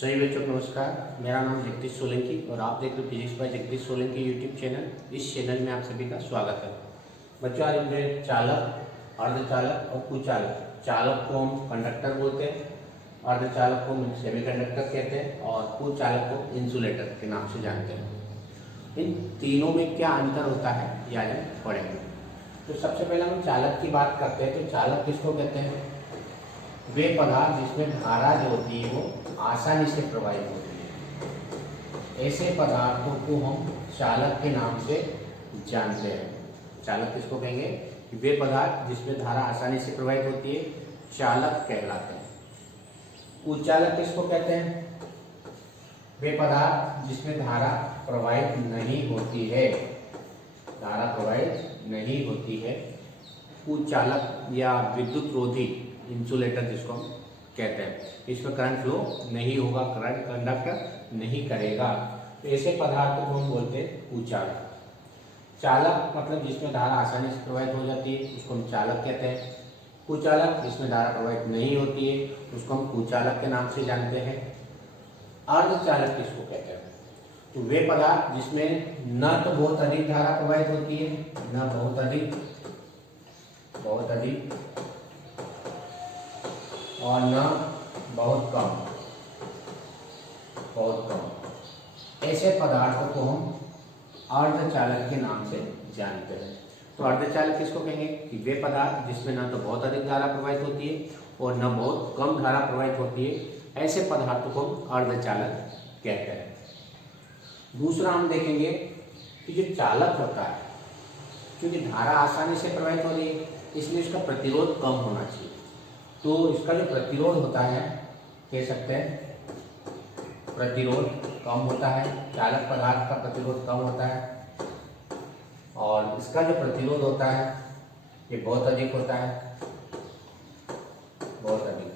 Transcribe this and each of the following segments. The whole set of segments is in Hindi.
सभी बच्चों को नमस्कार। मेरा नाम जगदीश सोलंकी और आप देख रहे हो physics bye Jagdish Solanki YouTube channel. इस चैनल में आप सभी का स्वागत है। बच्चों, आज हमने चालक, अर्धचालक और कुचालक, चालक को हम कंडक्टर बोलते हैं, अर्धचालक को हम सेमीकंडक्टर कहते हैं और कुचालक को इंसुलेटर के नाम से जानते हैं। इन तीनों में क्या अंतर होता है ये आज हम पढ़ेंगे। तो सबसे पहले हम चालक की बात करते हैं। तो चालक किसको कहते हैं? वे पदार्थ जिसमें धारा जो होती है वो आसानी से प्रवाहित होती है, ऐसे पदार्थों को हम चालक के नाम से जानते हैं। चालक किसको कहेंगे? वे पदार्थ जिसमें धारा आसानी से प्रवाहित होती है, चालक कहलाते हैं। कुचालक किसको कहते हैं? वे पदार्थ जिसमें धारा प्रवाहित नहीं होती है, धारा प्रवाहित नहीं होती है। कुचालक या विद्युत रोधी, इंसुलेटर जिसको हम कहते हैं, इसमें करंट फ्लो नहीं होगा, करंट कंडक्ट नहीं करेगा, तो ऐसे पदार्थों को हम बोलते हैं कुचालक। चालक मतलब जिसमें धारा आसानी से प्रवाहित हो जाती है, उसको हम चालक कहते हैं। कुचालक जिसमें धारा प्रवाहित नहीं होती है, उसको हम कुचालक के नाम से जानते हैं। अर्धचालक किसको कहते हैं? तो वे पदार्थ जिसमें न तो बहुत अधिक धारा प्रवाहित होती है, न बहुत अधिक और न बहुत कम, ऐसे पदार्थों को हम अर्धचालक के नाम से जानते हैं। तो अर्धचालक किसको कहेंगे? कि वे पदार्थ जिसमें न तो बहुत अधिक धारा प्रवाहित होती है और न बहुत कम धारा प्रवाहित होती है, ऐसे पदार्थों को हम अर्धचालक कहते हैं। दूसरा हम देखेंगे कि जो चालक होता है, क्योंकि धारा आसानी से प्रवाहित हो रही है, इसलिए इसका प्रतिरोध कम होना चाहिए। तो इसका जो प्रतिरोध होता है, कह सकते हैं प्रतिरोध कम होता है, चालक पदार्थ का प्रतिरोध कम होता है, और इसका जो प्रतिरोध होता है ये बहुत अधिक होता है, बहुत अधिक।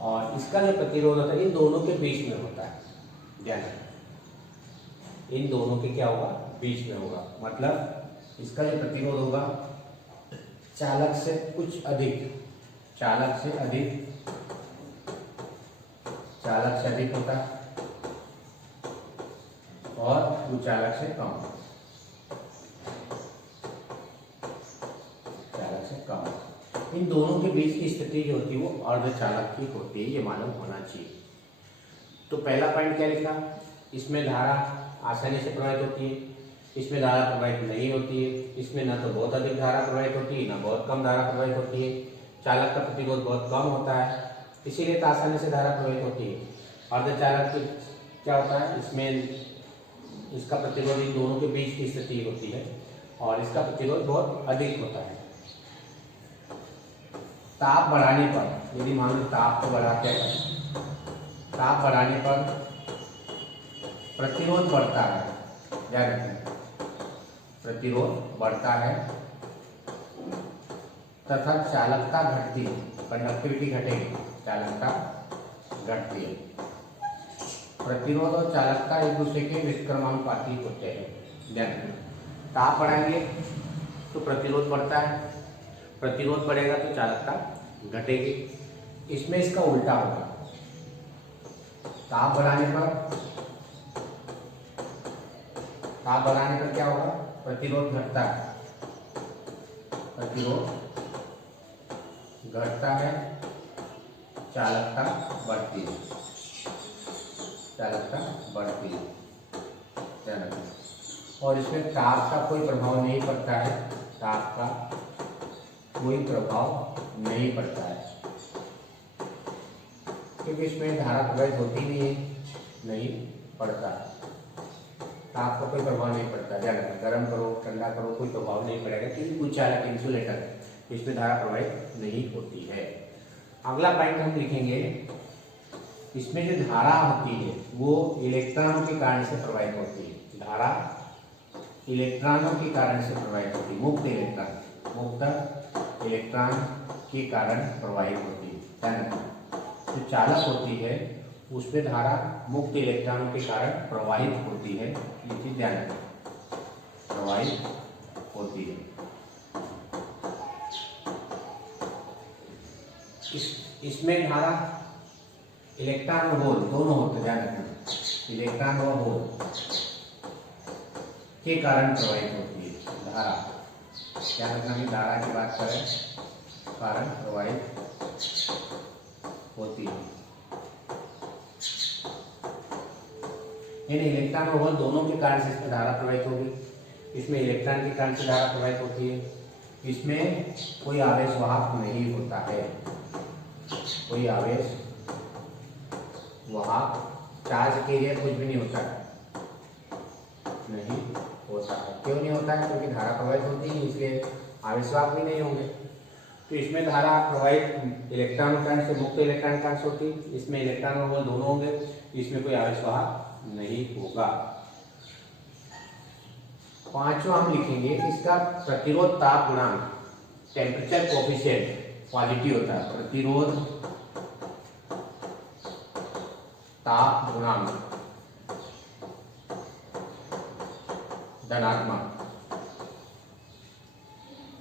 और इसका जो प्रतिरोध होता है इन दोनों के बीच में होता है, ध्यान रखें, इन दोनों के क्या होगा? बीच में होगा। मतलब इसका जो प्रतिरोध होगा चालक से कुछ अधिक, चालक से अधिक होता है और कुचालक से कम, इन दोनों के बीच की स्थिति जो होती है वो अर्धचालक की होती है, ये मालूम होना चाहिए। तो पहला पॉइंट क्या लिखा? इसमें धारा आसानी से प्रवाहित होती है, इसमें धारा प्रवाहित नहीं होती है, इसमें ना तो बहुत अधिक धारा प्रवाहित होती है, ना बहुत कम धारा प्रवाहित होती है, चालक का प्रतिरोध बहुत कम होता है, इसीलिए तो आसानी से धारा प्रवाहित होती है। अर्धचालक क्या होता है? इसमें इसका प्रतिरोध इन दोनों के बीच की स्थिति होती है और इसका प्रतिरोध बहुत अधिक होता है। ताप बढ़ाने पर, यदि मान लो ताप को बढ़ाते हैं, ताप बढ़ाने पर प्रतिरोध बढ़ता है, ध्यान रखें, प्रतिरोध बढ़ता है तथा चालकता घटती है, कंडक्टिविटी घटेगी, चालकता घटती है। प्रतिरोध और चालकता एक दूसरे के निष्क्रमानुपाती होते हैं, ध्यान रखें। ताप बढ़ाएंगे तो प्रतिरोध बढ़ता है, प्रतिरोध बढ़ेगा तो चालकता घटेगी। इसमें इसका उल्टा होगा, ताप बढ़ाने पर क्या होगा? प्रतिरोध घटता है, प्रतिरोध घटता है, चालकता बढ़ती है, ध्यान रखें। और इसमें ताप का कोई प्रभाव नहीं पड़ता है, ताप का कोई प्रभाव नहीं पड़ता है, क्योंकि इसमें धारा प्रवाहित होती नहीं पड़ता, ताप का कोई प्रभाव नहीं पड़ता। ध्यान रखें, गर्म करो ठंडा करो कोई प्रभाव नहीं पड़ेगा, क्योंकि कुचालक इंसुलेटर इसमें धारा प्रवाहित नहीं होती है। अगला पॉइंट हम लिखेंगे, इसमें जो धारा होती है वो इलेक्ट्रॉनों के कारण से प्रवाहित होती है, धारा इलेक्ट्रॉनों के कारण से प्रवाहित होती है, मुक्त इलेक्ट्रॉन के कारण प्रवाहित होती है। जो चालक होती है उसमें धारा मुक्त इलेक्ट्रॉनों के कारण प्रवाहित होती है, ये चीज ध्यान रखें, प्रवाहित होती है। इसमें धारा इलेक्ट्रॉन और होल दोनों होते हैं, ध्यान रखना, इलेक्ट्रॉन और होल के कारण प्रवाहित होती है धारा। ध्यान रखना कि धारा की बात करें, कारण प्रवाहित होती है, यानी इलेक्ट्रॉन और होल दोनों के कारण से इसमें धारा प्रवाहित होगी। इसमें इलेक्ट्रॉन के कारण से धारा प्रवाहित होती है, इसमें कोई आवेश वाहक नहीं होता है, कोई आवेश वाहक चार्ज कैरियर कुछ भी नहीं होता है, नहीं होता है। क्यों नहीं होता है? क्योंकि धारा प्रवाहित होती है, इसलिए आवेश वाहक भी नहीं होंगे। तो इसमें धारा प्रवाहित इलेक्ट्रॉन कारण से, मुक्त इलेक्ट्रॉन कारण से होती है, इसमें इलेक्ट्रॉन और होल दोनों होंगे, इसमें कोई आवेश वाहक नहीं होगा। पांचवा हम लिखेंगे, इसका प्रतिरोध ताप गुणांक, टेम्परेचर कोफिशिएंट पॉजिटिव होता है, प्रतिरोध ताप गुणांक धनात्मक।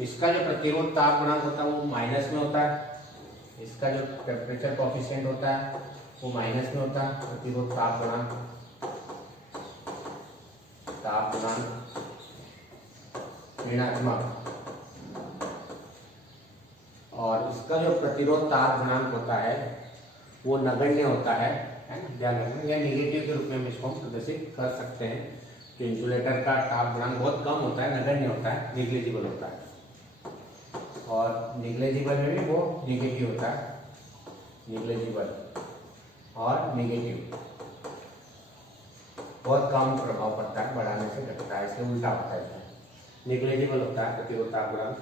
इसका जो प्रतिरोध ताप गुणांक होता है वो माइनस में होता है, इसका जो टेम्परेचर कोफिशिएंट होता है वो माइनस में होता है, प्रतिरोध ताप गुणांक ऋणात्मक। और इसका जो प्रतिरोध ताप गुणांक होता है वो नगण्य होता है ना, ध्यान रखना, या निगेटिव के रूप में हम इसको प्रदर्शित कर सकते हैं। तो इंसुलेटर का ताप गुणांक बहुत कम होता है, नगण्य होता है, निग्लिजिबल होता है। और निग्लिजिबल में भी वो निगेटिव होता है, निग्लिजिबल और निगेटिव बहुत कम प्रभाव पड़ता है, बढ़ाने से घटता है, इसलिए उल्टा होता है। निग्लिजिबल होता है प्रतिरोध ताप गुणांक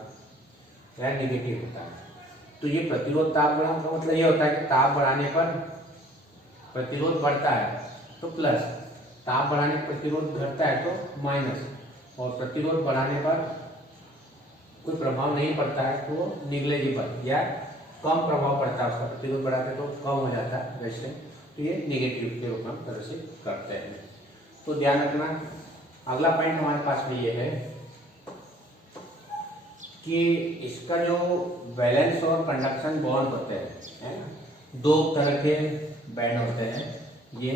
या निगेटिव होता है। तो ये प्रतिरोध ताप गुणांक का मतलब ये होता है कि ताप बढ़ाने पर प्रतिरोध बढ़ता है तो प्लस, ताप बढ़ाने पर प्रतिरोध घटता है तो माइनस, और प्रतिरोध बढ़ाने पर कोई प्रभाव नहीं पड़ता है तो निग्लिजिबल या कम प्रभाव पड़ता है, उसका प्रतिरोध बढ़ाते तो कम हो जाता है वैसे, तो ये निगेटिव के रूप में प्रदर्शित करते हैं। तो ध्यान रखना, अगला पॉइंट हमारे पास में ये है कि इसका जो वैलेंस और कंडक्शन बॉन्ड होते हैं, है ना, दो तरह के बैंड होते हैं। ये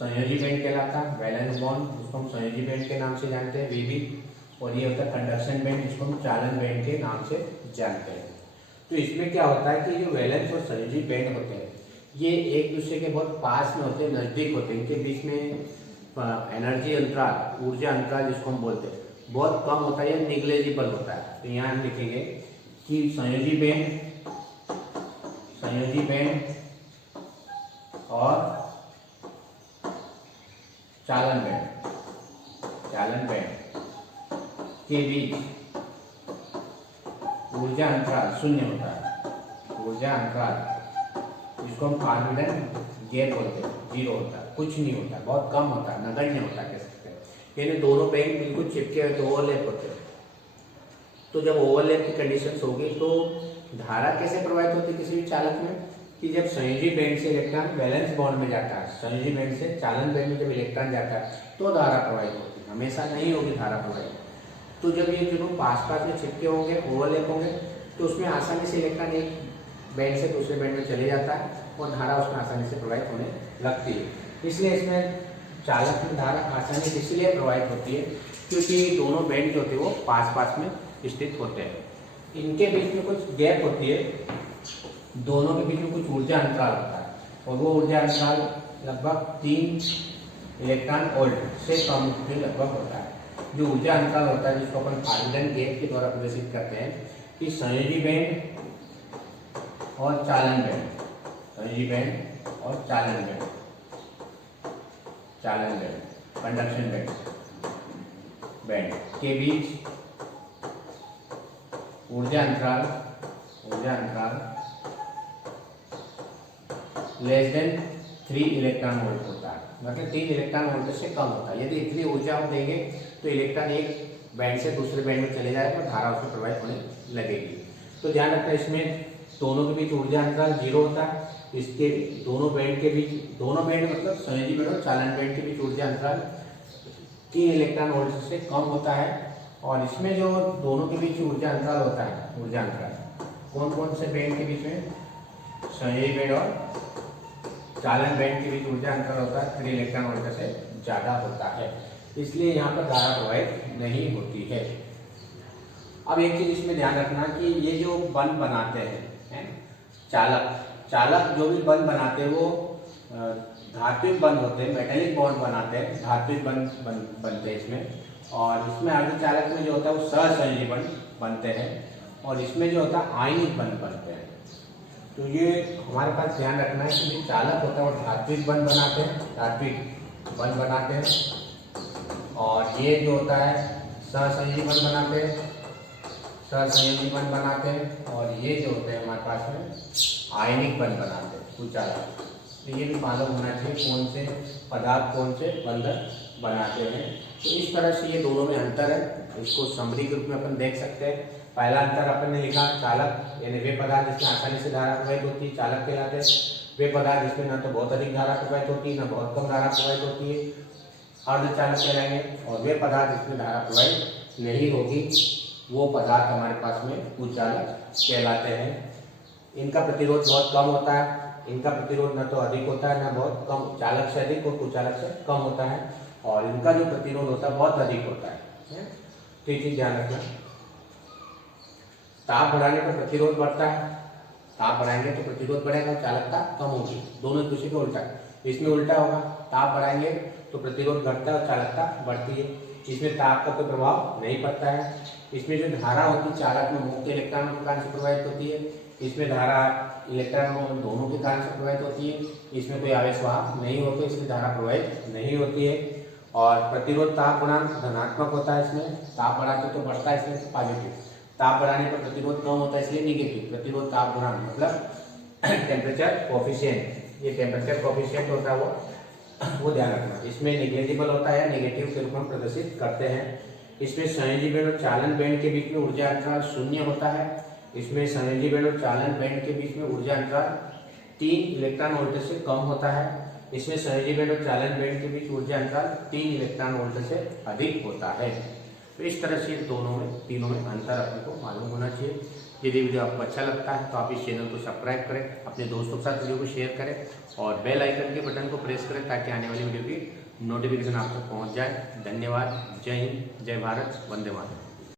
संयोजी बैंड कहलाता है, वैलेंस बॉन्ड जिसको हम संयोजी बैंड के नाम से जानते हैं वीबी, और ये होता है कंडक्शन बैंड जिसको हम चालन बैंड के नाम से जानते हैं। तो इसमें क्या होता है कि जो वैलेंस और संयोजी बैंड होते हैं ये एक दूसरे के बहुत पास में होते हैं, नजदीक होते हैं, इनके बीच में एनर्जी अंतराल, ऊर्जा अंतराल जिसको हम बोलते हैं, बहुत कम होता है या निग्लिजिबल होता है। तो यहाँ हम लिखेंगे कि संयोजी बैंड और चालन बैंड के बीच ऊर्जा अंतराल शून्य होता है, ऊर्जा अंतराल जिसको हम ऑर्बिटल गैप बोलते हैं, जीरो होता है, कुछ नहीं होता, बहुत कम होता है, नगण्य होता है कह सकते हैं। यानी दोनों बैंड बिल्कुल चिपके हुए तो ओवरलैप होते हैं। तो जब ओवरलैप की कंडीशंस होगी तो धारा कैसे प्रवाहित होती है किसी भी चालक में, कि जब संयोजी बैंड से इलेक्ट्रॉन वैलेंस बॉन्ड में जाता है, संयोजी बैंड से चालन बैंड में जब इलेक्ट्रॉन जाता है तो धारा प्रवाहित होती है, हमेशा नहीं होगी धारा प्रवाहित। तो जब ये दोनों पास में चिपके होंगे, ओवरलैप होंगे, तो उसमें आसानी से इलेक्ट्रॉन एक बैंड से दूसरे बैंड में चले जाता है और धारा उसमें आसानी से प्रवाहित होने लगती है। इसलिए इसमें चालक में धारा आसानी से इसलिए प्रवाहित होती है क्योंकि दोनों बैंड जो होते हैं वो पास में स्थित होते हैं, इनके बीच में कुछ गैप होती है, दोनों के बीच में कुछ ऊर्जा अंतराल होता है, और वो ऊर्जा अंतराल लगभग 3 इलेक्ट्रॉन वोल्ट से कम भी लगभग होता है। जो ऊर्जा अंतराल होता है जिसको अपन ऑर्बिटल गैप के द्वारा प्रदर्शित करते हैं कि संयोजी बैंड और चालन बैंड, संयोजी बैंड और चालन बैंड, कंडक्शन बैंड के बीच ऊर्जा अंतराल लेस देन 3 इलेक्ट्रॉन वोल्ट होता है, मतलब 3 इलेक्ट्रॉन वोल्ट से कम होता है। यदि इतनी ऊर्जा हम देंगे तो इलेक्ट्रॉन एक बैंड से दूसरे बैंड में चले जाएगा और धारा उसमें प्रवाहित होने लगेगी। तो ध्यान रखना, इसमें दोनों के बीच ऊर्जा अंतराल 0 होता है, इसके दोनों बैंड के बीच, दोनों बैंड मतलब संयोजी बैंड और चालन बैंड के बीच ऊर्जा अंतराल 3 इलेक्ट्रॉन वोल्ट से कम होता है। और इसमें जो दोनों के बीच ऊर्जा अंतराल होता है, ऊर्जा अंतराल कौन कौन से बैंड के बीच में, संयोजी बैंड और चालन बैंड के बीच ऊर्जा अंतर होता है 3 इलेक्ट्रॉन वोल्ट से ज्यादा होता है, इसलिए यहाँ पर धारा प्रवाहित नहीं होती है। अब एक चीज इसमें ध्यान रखना कि ये जो बंध बनाते हैं चालक जो भी बंध बनाते हैं वो धात्विक बंध होते हैं, मेटेलिक बॉन्ड बनाते हैं, धात्विक बंध बनते हैं इसमें। और इसमें अर्धचालक में जो होता है वो सहसंयोजी बंध बनते हैं, और इसमें जो होता है आयनिक बंध बनते हैं। तो ये हमारे पास ध्यान रखना है कि जो चालक होता है वो धात्विक बंध बनाते हैं, और ये जो होता है सहसंयोजी बंध बनाते हैं, और ये जो होते हैं हमारे पास में आयनिक बंध बनाते हैं कुचालक। तो ये भी मालूम होना चाहिए कौन से पदार्थ कौन से बंधन बनाते हैं। तो इस तरह से ये दोनों में अंतर है, इसको समरी के रूप में अपन देख सकते हैं। पहला अंतर अपन ने लिखा चालक यानी वे पदार्थ जिसमें आसानी से धारा प्रवाहित होती है चालक कहलाते हैं, वे पदार्थ जिसमें न तो बहुत अधिक धारा प्रवाहित होती है न बहुत कम धारा प्रवाहित होती है अर्धचालक कहलाएंगे, और वे पदार्थ जिसमें धारा प्रवाहित नहीं होगी वो पदार्थ हमारे पास में कुचालक कहलाते हैं। इनका प्रतिरोध बहुत कम होता है, इनका प्रतिरोध न तो अधिक होता है न बहुत कम, चालक से अधिक और कुचालक से कम होता है, और इनका जो प्रतिरोध होता है बहुत अधिक होता है। तो ये चीज ध्यान रखना। ताप बढ़ाने पर प्रतिरोध बढ़ता है, ताप बढ़ाएंगे तो प्रतिरोध बढ़ेगा, चालकता कम होगी, दोनों एक दूसरे का उल्टा है। इसमें उल्टा होगा, ताप बढ़ाएंगे तो प्रतिरोध घटता है और चालकता बढ़ती है। इसमें ताप का कोई प्रभाव नहीं पड़ता है। इसमें जो धारा होती है चालक में मुक्त इलेक्ट्रॉनों के कारण से प्रवाहित होती है, इसमें धारा इलेक्ट्रॉन दोनों के कारण से प्रवाहित होती है। इसमें कोई आवेश वाहक नहीं होते, इसलिए धारा प्रवाहित नहीं होती है। और प्रतिरोध ताप गुणांक धनात्मक होता है, इसमें ताप बढ़ाते तो बढ़ता है, इसमें पॉजिटिव। ताप बढ़ाने पर प्रतिरोध कम होता है, इसलिए निगेटिव। प्रतिरोध ताप गुणांक मतलब टेम्परेचर कोफिशिएंट, ये टेम्परेचर कोफिशिएंट होता है वो ध्यान रखना। इसमें नेग्लिजिबल होता है, नेगेटिव के रूप में प्रदर्शित करते हैं। इसमें संयोजी बैंड और चालन बैंड के बीच में ऊर्जा अंतराल 0 होता है। इसमें संयोजी बैंड और चालन बैंड के बीच में ऊर्जा अंतराल 3 इलेक्ट्रॉन वोल्ट से कम होता है। इसमें संयोजी बैंड और चालन बैंड के बीच ऊर्जा अंतराल 3 इलेक्ट्रॉन वोल्ट से अधिक होता है। तो इस तरह से तीनों में अंतर अपने को मालूम होना चाहिए। यदि वीडियो आपको अच्छा लगता है तो आप इस चैनल को सब्सक्राइब करें, अपने दोस्तों के साथ वीडियो को शेयर करें और बेल आइकन के बटन को प्रेस करें ताकि आने वाली वीडियो की नोटिफिकेशन आप तक पहुंच जाए। धन्यवाद। जय हिंद, जय भारत, वंदे मातरम।